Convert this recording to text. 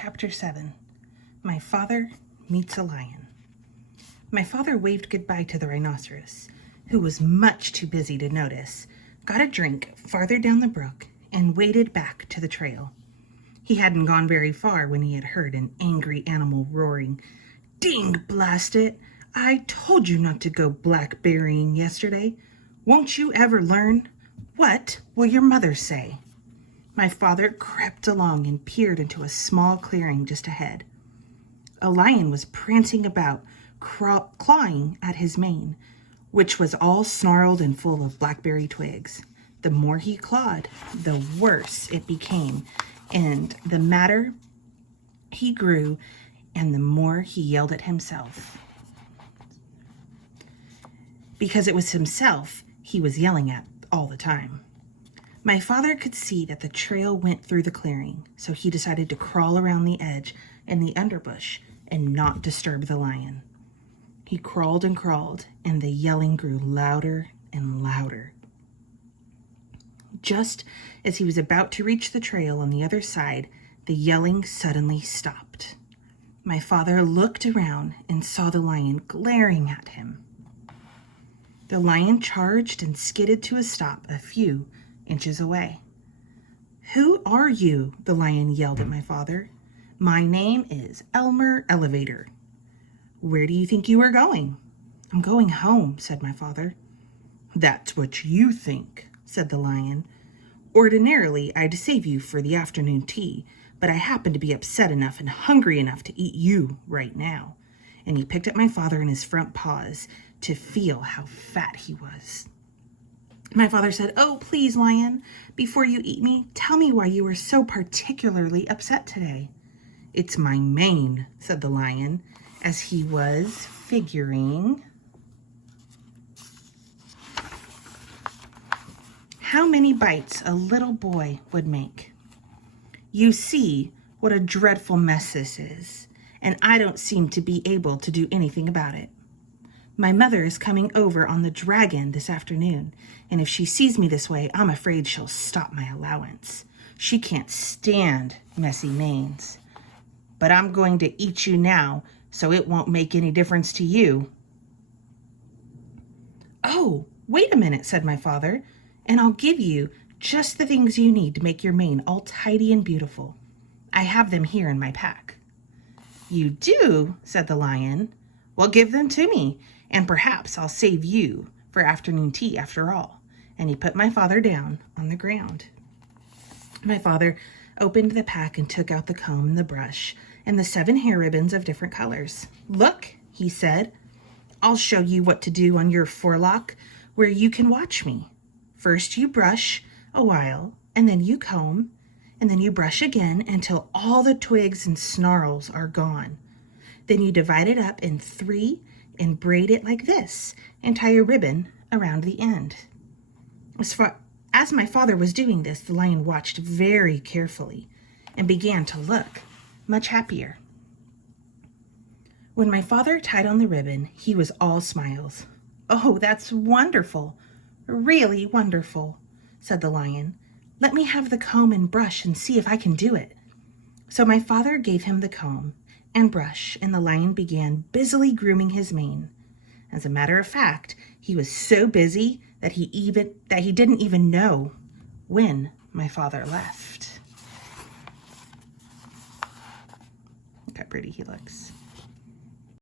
Chapter 7. My Father Meets a Lion. My father waved goodbye to the rhinoceros, who was much too busy to notice, got a drink farther down the brook, and waded back to the trail. He hadn't gone very far when he had heard an angry animal roaring, "Ding, blast it! I told you not to go blackberrying yesterday. Won't you ever learn? What will your mother say?" My father crept along and peered into a small clearing just ahead. A lion was prancing about, clawing at his mane, which was all snarled and full of blackberry twigs. The more he clawed, the worse it became, and the madder he grew, and the more he yelled at himself. Because it was himself he was yelling at all the time. My father could see that the trail went through the clearing, so he decided to crawl around the edge in the underbush and not disturb the lion. He crawled, and the yelling grew louder and louder. Just as he was about to reach the trail on the other side, the yelling suddenly stopped. My father looked around and saw the lion glaring at him. The lion charged and skidded to a stop a few inches away. "Who are you?" the lion yelled at my father. "My name is Elmer Elevator." "Where do you think you are going?" "I'm going home," said my father. "That's what you think," said the lion. "Ordinarily, I'd save you for the afternoon tea, but I happen to be upset enough and hungry enough to eat you right now." And he picked at my father in his front paws to feel how fat he was. My father said, "Oh, please, lion, before you eat me, tell me why you were so particularly upset today." "It's my mane," said the lion, as he was figuring how many bites a little boy would make. "You see what a dreadful mess this is, and I don't seem to be able to do anything about it. My mother is coming over on the dragon this afternoon, and if she sees me this way, I'm afraid she'll stop my allowance. She can't stand messy manes. But I'm going to eat you now, so it won't make any difference to you." "Oh, wait a minute," said my father, "and I'll give you just the things you need to make your mane all tidy and beautiful. I have them here in my pack." "You do?" said the lion. "Well, give them to me, and perhaps I'll save you for afternoon tea after all." And he put my father down on the ground. My father opened the pack and took out the comb and the brush and the 7 hair ribbons of different colors. "Look," he said, "I'll show you what to do on your forelock where you can watch me. First you brush a while, and then you comb, and then you brush again until all the twigs and snarls are gone. Then you divide it up in 3 and braid it like this and tie a ribbon around the end." As my father was doing this, the lion watched very carefully and began to look much happier. When my father tied on the ribbon, he was all smiles. "Oh, that's wonderful, really wonderful," said the lion. "Let me have the comb and brush and see if I can do it." So my father gave him the comb and brush, and the lion began busily grooming his mane. As a matter of fact, he was so busy that he didn't even know when my father left. Look how pretty he looks.